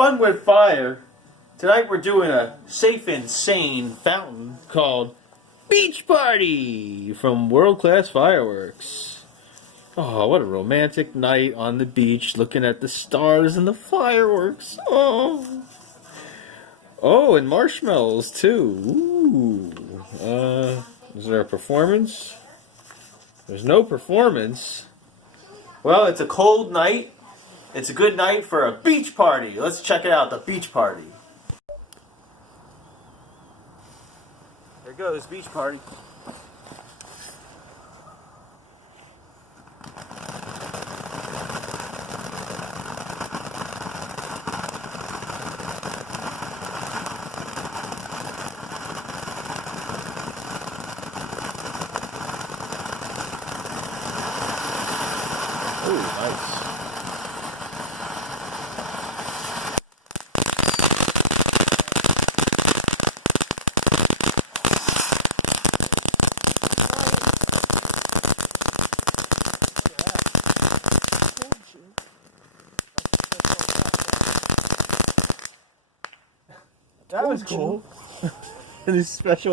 fun with fire. Tonight we're doing a safe and sane fountain called Beach Party from World Class Fireworks. Oh, what a romantic night on the beach looking at the stars and the fireworks. Oh, and marshmallows too. Ooh. Is there a performance? There's no performance. Well, it's a cold night. It's a good night for a beach party. Let's check it out, the beach party. There goes, beach party. Ooh, nice. That was cool. This special